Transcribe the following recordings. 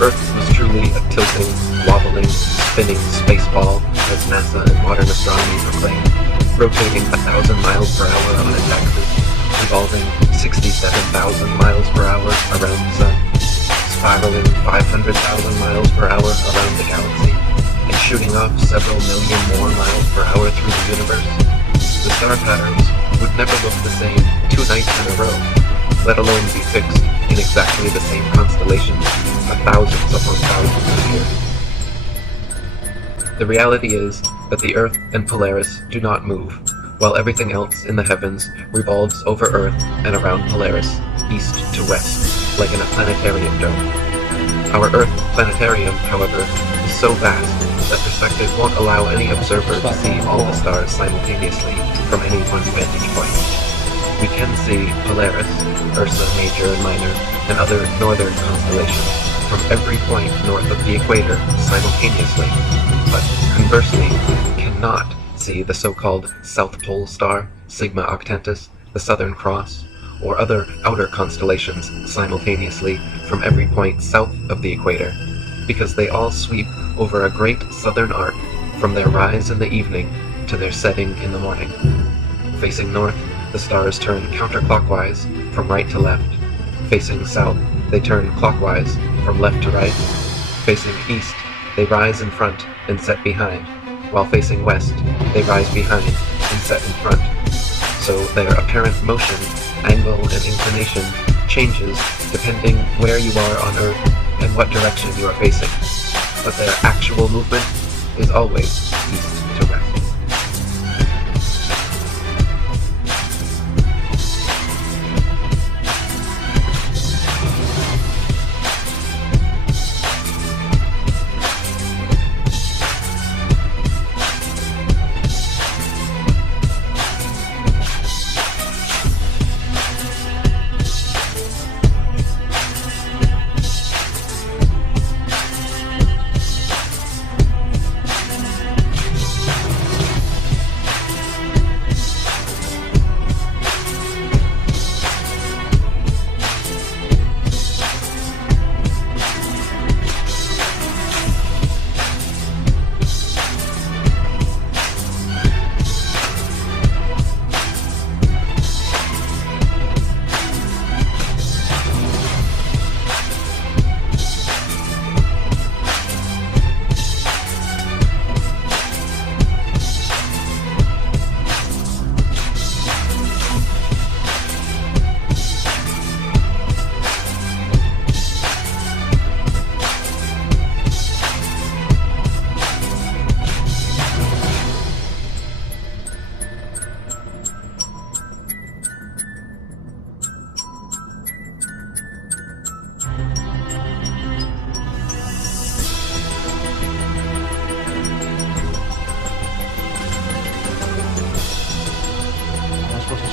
Earth was truly a tilting, wobbling, spinning space ball, as NASA and modern astronomy proclaim, rotating 1,000 miles per hour on its axis, revolving 67,000 miles per hour around the Sun, spiraling 500,000 miles per hour around the galaxy, and shooting off several million more miles per hour through the universe. The star patterns would never look the same 2 nights in a row, let alone be fixed in exactly the same constellations for thousands upon thousands of years. The reality is that the Earth and Polaris do not move, while everything else in the heavens revolves over Earth and around Polaris, east to west, like in a planetarium dome. Our Earth planetarium, however, is so vast that perspective won't allow any observer to see all the stars simultaneously from any one vantage point. We can see Polaris, Ursa Major and Minor, and other northern constellations from every point north of the equator simultaneously, but conversely, we cannot see the so-called South Pole Star, Sigma Octantis, the Southern Cross, or other outer constellations simultaneously from every point south of the equator, because they all sweep over a great southern arc from their rise in the evening to their setting in the morning. Facing north, the stars turn counterclockwise from right to left. Facing south, they turn clockwise from left to right. Facing east, they rise in front and set behind, while facing west, they rise behind and set in front. So their apparent motion, angle, and inclination changes depending where you are on Earth and what direction you are facing, but their actual movement is always east to west.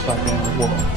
Stop being the wall.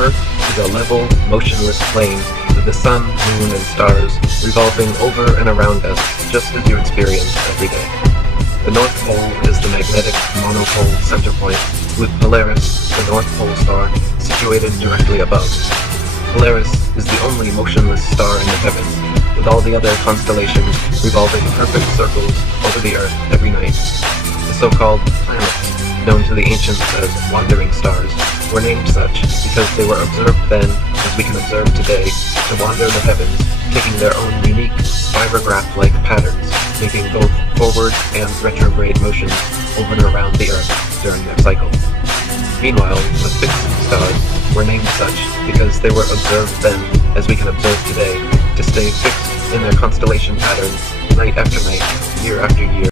Earth is a level, motionless plane with the sun, moon, and stars revolving over and around us just as you experience every day. The North Pole is the magnetic monopole center point, with Polaris, the North Pole star, situated directly above. Polaris is the only motionless star in the heavens, with all the other constellations revolving perfect circles over the Earth every night. The so-called planets, known to the ancients as wandering stars, were named such because they were observed then, as we can observe today, to wander the heavens, taking their own unique spirograph-like patterns, making both forward and retrograde motions over and around the Earth during their cycle. Meanwhile, the fixed stars were named such because they were observed then, as we can observe today, to stay fixed in their constellation patterns night after night, year after year.